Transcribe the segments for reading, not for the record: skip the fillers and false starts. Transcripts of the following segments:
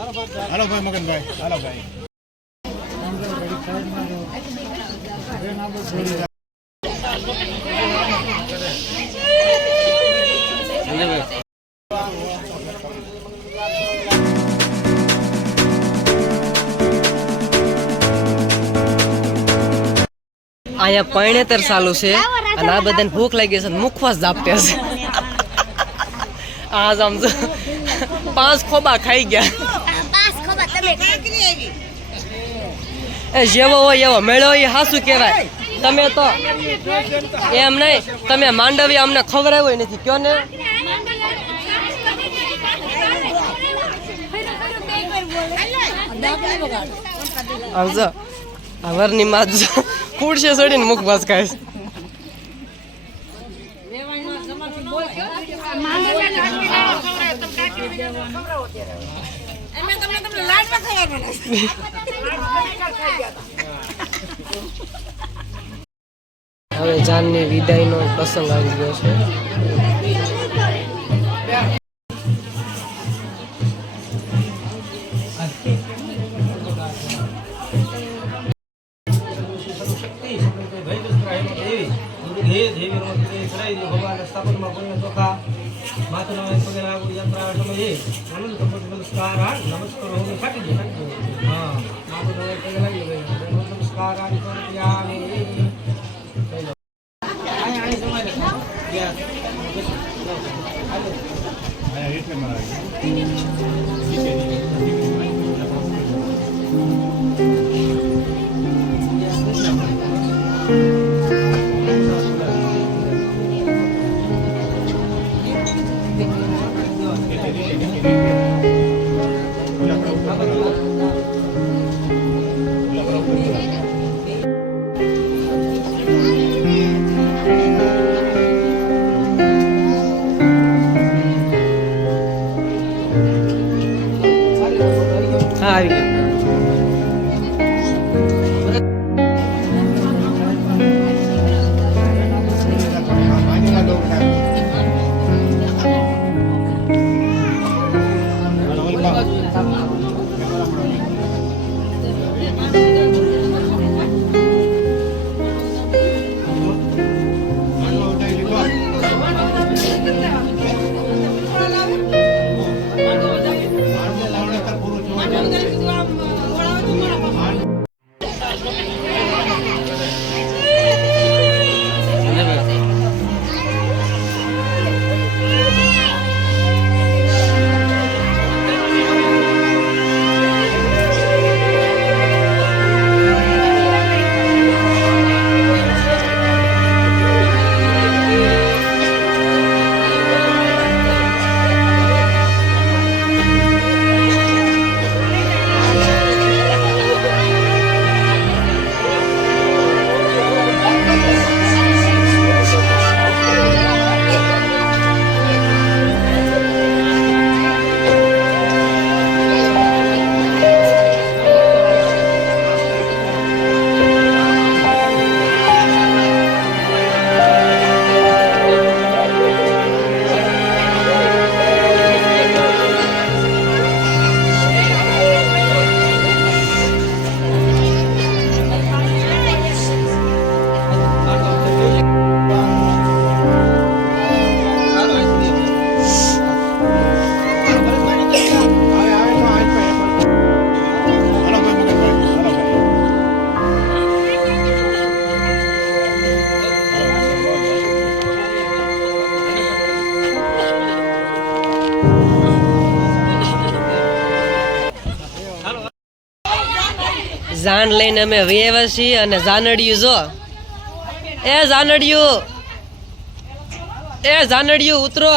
હાલો ભાઈ મગનભાઈ, હાલો ભાઈ. અહીંયા પૈણેતર ચાલુ છે અને આ બધાને ભૂખ લાગી છે, મુખવાસ જાપતે છે. આ સમજો 5 ખોબા ખાઈ ગયા. એ જેવો હોય એવો મેળો એ હાસુ કહેવાય. તમે તો એમ નહીં, તમે માંડવી અમને ખવડાવ્યો નથી કયો ને. આવજો આ વરની માં ખુરશી ચડીને મુખવાસ ખાય છે. હવે જાનની વિદાયનો પ્રસંગ આવી ગયો છે. જાન લઈને અમે વેવા છીએ અને જાનડિયું જો એ જાનડિયું ઉતરો.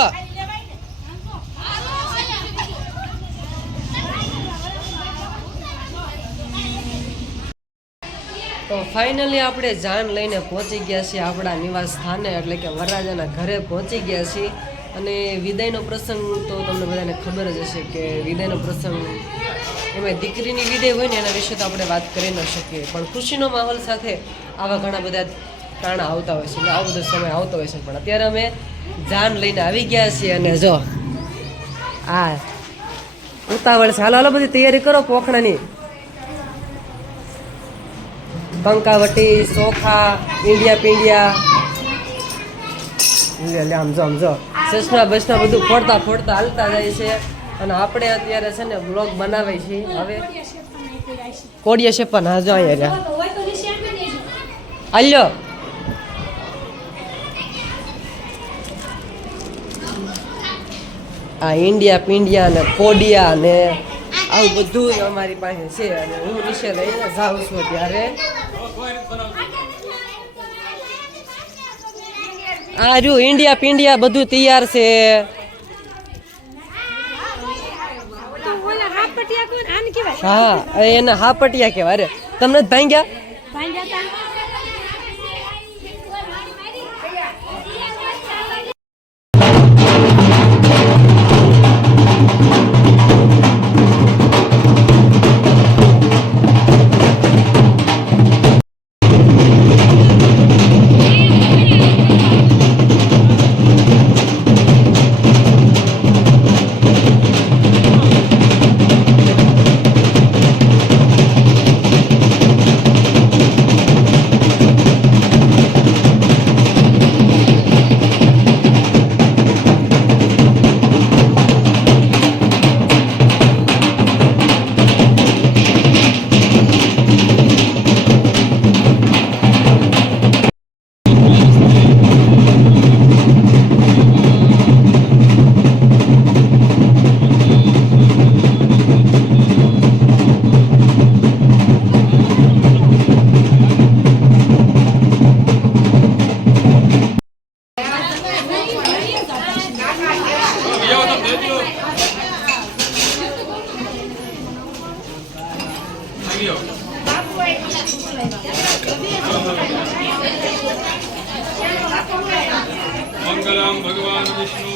તો ફાઇનલી આપણે જાન લઈને પહોંચી ગયા છીએ આપણા નિવાસ સ્થાને, એટલે કે વરરાજાના ઘરે પહોંચી ગયા છીએ. અને વિદાયનો પ્રસંગ તો તમને બધાને ખબર જ હશે કે વિદાયનો પ્રસંગ એમાં દીકરીની વિદાય હોય ને એના વિશે તો આપણે વાત કરી ન શકીએ, પણ ખુશીનો માહોલ સાથે આવા ઘણા બધા કારણા આવતા હોય છે, એટલે આવો બધો સમય આવતો હોય છે. પણ અત્યારે અમે જાન લઈને આવી ગયા છીએ અને જો આ ઉતાવળ છે. હાલો હાલો બધી તૈયારી કરો પોખણાની. કંકાવટી, ચોખા, ઈંડિયા પીંડિયા, લે આમ જો સસના બસના બધું ફોડતા ફોડતા હાલતા જાય છે. અને આપણે અત્યારે છે ને બ્લોગ બનાવે છે. હવે કોડિયા છે પણ હા જો અહીંયા હાલ્યો. આ ઈંડિયા પીંડિયા ને કોડિયા ને આવું બધું જ અમારી પાસે છે. અને હું નીચે લઈને જાઉં છું ત્યારે આ જો ઈંડિયા પીંડિયા બધું તૈયાર છે. હા એને હાપટિયા કહેવાય. અરે તમને જ ભાંગ્યા મંગલમ ભગવાન વિષ્ણુ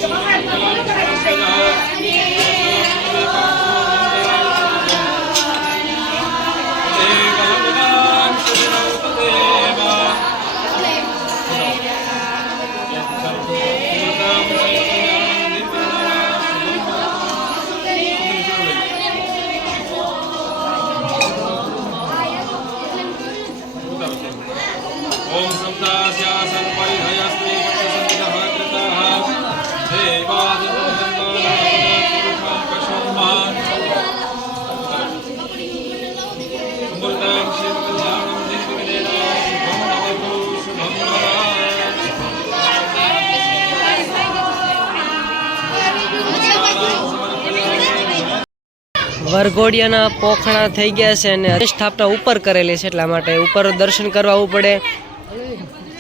ઓમ સંતાસ્યાસન પરિધયસ્ત્રી વરઘોડિયાના પોખણા થઈ ગયા છે અને સ્થાપના ઉપર કરેલી છે. એટલા માટે ઉપર દર્શન કરવા આવવું પડે.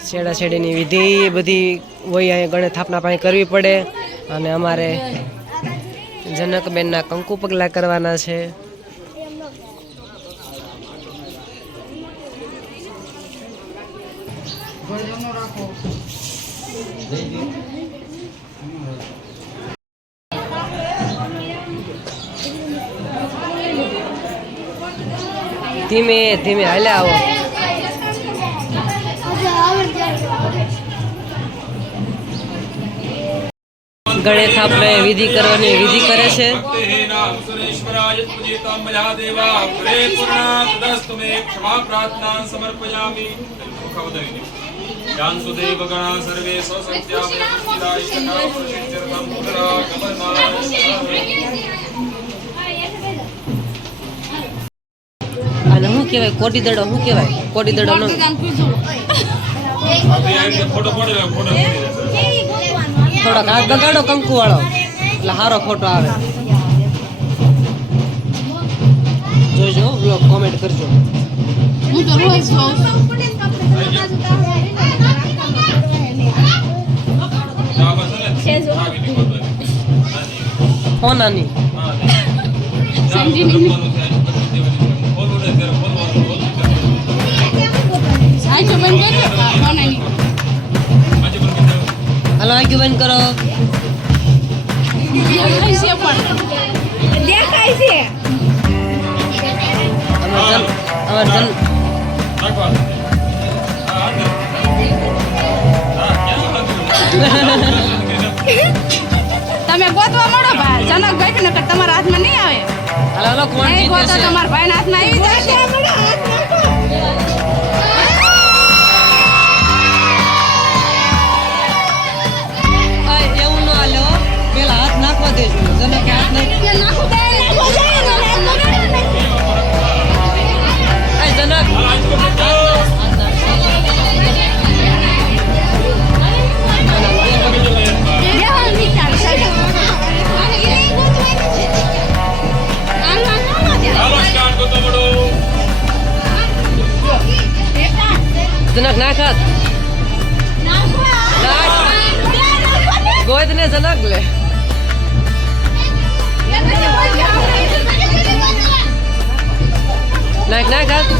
છેડા છેડીની વિધિ બધી હોય અહીંયા ગણેશ સ્થાપના પાસે કરવી પડે. અને અમારે જનકબેનના કંકુ પગલા કરવાના છે. ધીમે ધીમે હાલે આવો. ગણેશ સ્થાપના વિધિ કરવાની વિધિ કરે છે. અને શું કહેવાય કોટી દડો? શું કહેવાય કોટી દડો? થોડોક હાથ બગાડો કંકુ વાળો એટલે સારો ફોટો આવે. જોજો બ્લોગ કોમેન્ટ કરજો. હોનાની હલો આગ્યુ બંધ કરો. દેખાય છે તમે ગોતવા મળો ભાઈ જનક ગઈ ને તમારા હાથમાં નહીં આવે હાલો હાલો કોણ નહીં જીતે ગોતો છે તમારા ભાઈના હાથમાં આવી જશે એવું ન હાલે હો પેલા હાથ નાખવા દેજો જનક કે હાથ નાખ આ જનક હાલો સ્ટાર્ટ કરતો પડો જનક નાખ હાથ ગોદ ને જનક લે નાખ નાખ હાથ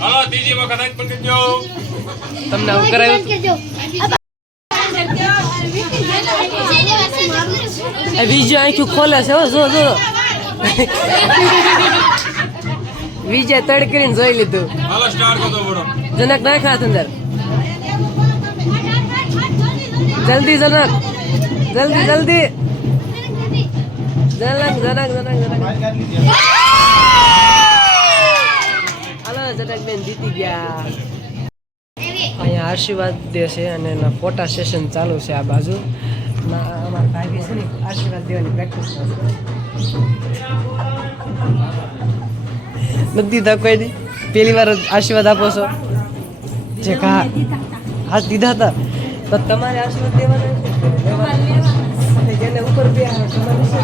હાલો ત્રીજી વખત આજ પકડી ગયો તમને આવું કરાયું એ બીજું આંખ્યું ખોલે છે હો જો જો વિજય તડ કરીને જોઈ લીધું હાલો સ્ટાર્ટ કરતો પડો જનક નાખ હાથ અંદર જલ્દી જનક જલ્દી જલ્દી જનક જનક જનક જનક હાલો જનક બેન જીતી ગયા અહીંયા આશીર્વાદ દે છે અને એના ફોટા સેશન ચાલુ છે આ બાજુ અમારા ભાઈ છે ને આશીર્વાદ દેવાની પ્રેક્ટિસ કરે નથી દીધા કોઈ દી પહેલી વાર જ આશીર્વાદ આપો છો જે કા હાથ દીધા હતા તો તમારે આશીર્વાદ દેવાના છે જેને ઉપર બે આવે તમારે નીચે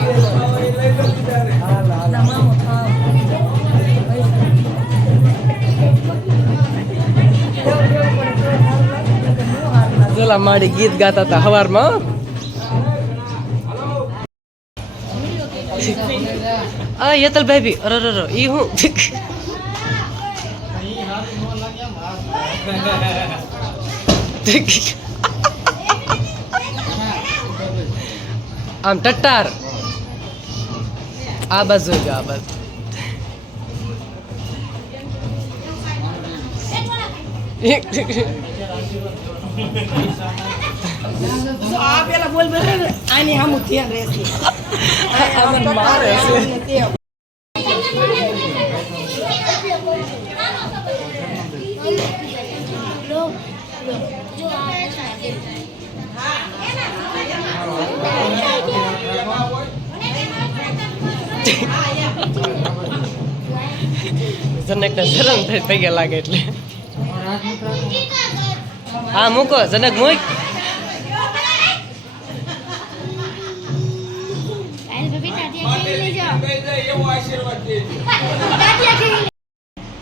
બેસવાનું. હાલ, હાલ. જોલા માડી ગીત ગાતા હતા હવારમાં આ યતલભાઈ બી અરે ઈ હું આમ ટટ્ટાર આ બાજુ જો આ બાજુ આ પેલા બોલ બોલ આની સામું ધ્યાન રહેશે આમાં મારે છે જનક ને શરમ થઈ ગયા લાગે એટલે હા મૂકો જનક મૂક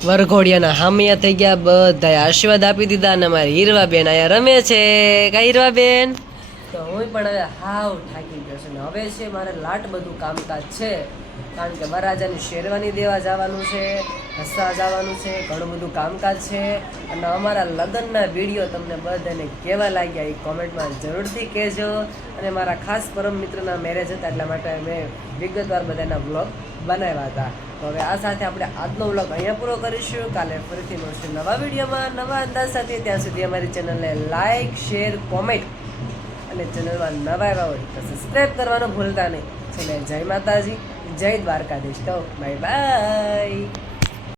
વરઘોડિયાના હામિયા થઈ ગયા બધા આશીર્વાદ આપી દીધા અને અમારી હીરવાબેન અહીંયા રમે છે કા હીરવાબેન તો હું પણ હવે હાવ થાકી ગયો છું ને હવે છે મારે લાટ બધું કામકાજ છે કારણ કે વરરાજાની શેરવાની દેવા જવાનું છે હસવા જવાનું છે ઘણું બધું કામકાજ છે અને અમારા લગ્નના વિડીયો તમને બધાને કેવા લાગ્યા એ કોમેન્ટમાં જરૂરથી કહેજો અને મારા ખાસ પરમ મિત્રના મેરેજ હતા એટલા માટે મેં વિગતવાર બધાના વ્લોગ બનાવ્યા હતા તો હવે આ સાથે આપણે આજનો વ્લોગ અહીંયા પૂરો કરીશું કાલે ફરીથી મળશું નવા વિડીયોમાં નવા અંદાજ સાથે ત્યાં સુધી અમારી ચેનલને લાઇક શેર કોમેન્ટ અને ચેનલમાં નવા આવ્યા હોય તો સબસ્ક્રાઈબ કરવાનું ભૂલતા નહીં છેલ્લે જય માતાજી જય દ્વારકાધીશ તો બાય બાય